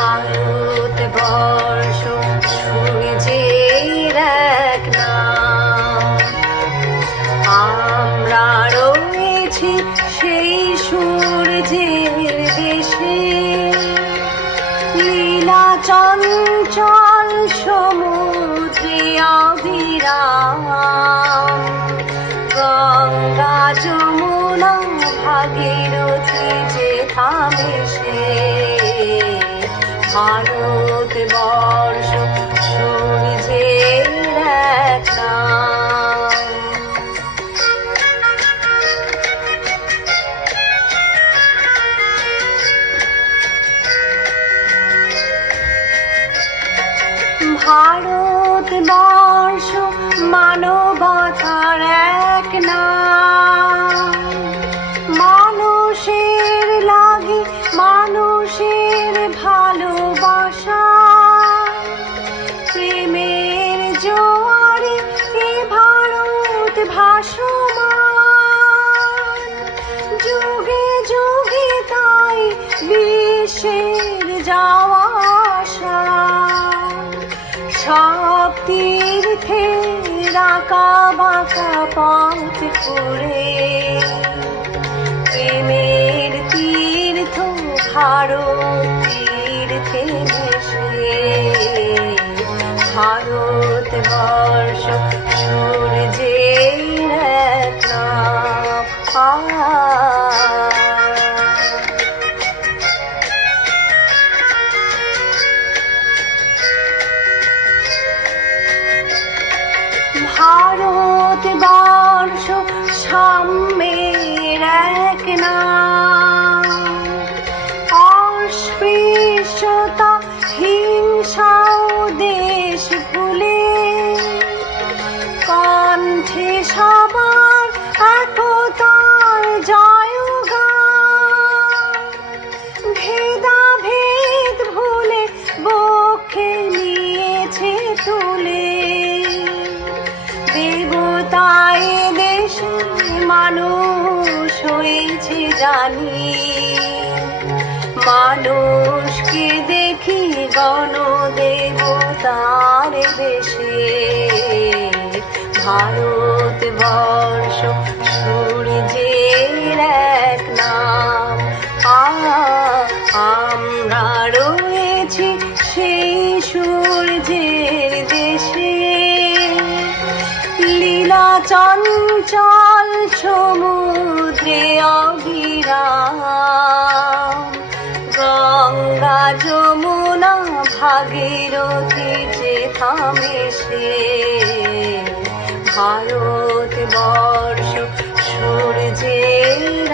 ভারতবর্ষ সূর্যের এক নাম। আমরা রয়েছি সেই সূর্যের দেশে, লীলা চঞ্চল সমুদ্রে অবিরাম। গঙ্গা যমুনা ভাগীরথী যে থামে সে, ভারতবর্ষ সূর্যের এক নাম। ভারতবর্ষ মানবতার এক নাম। মানুষের লাগি মানুষের ভালোবাসা, প্রেমের জোয়ারে এ ভারত ভাসমান। যুগে যুগে তাই বিশ্বের যাওয়া আসা, সব তীর্থের আঁকা বাঁকা পথ করে প্রেমের তীর্থ ভারত তীর্থে ভেসে। ভারতবর্ষ সূর্যের এক নাম। ভারতবর্ষ সাম্যের এক নাম। অস্পৃশ্যতা হিংসাও দেশ ভুলে, কণ্ঠে সবার একতার জয়গান। ভেদাভেদ ভুলে বক্ষে নিয়েছে তুলে, দেবতায় দেশে মানুষ হয়েছে জানি। মানুষকে দেখি গণদেবতার বেশে, ভারতবর্ষ সূর্যের এক নাম। আমরা রয়েছি সেই সূর্যের দেশে, লীলা চঞ্চল সমুদ্রে অবিরাম। গঙ্গা যমুনা ভাগীরথী যে থামে সে, ভারতবর্ষ সূর্যের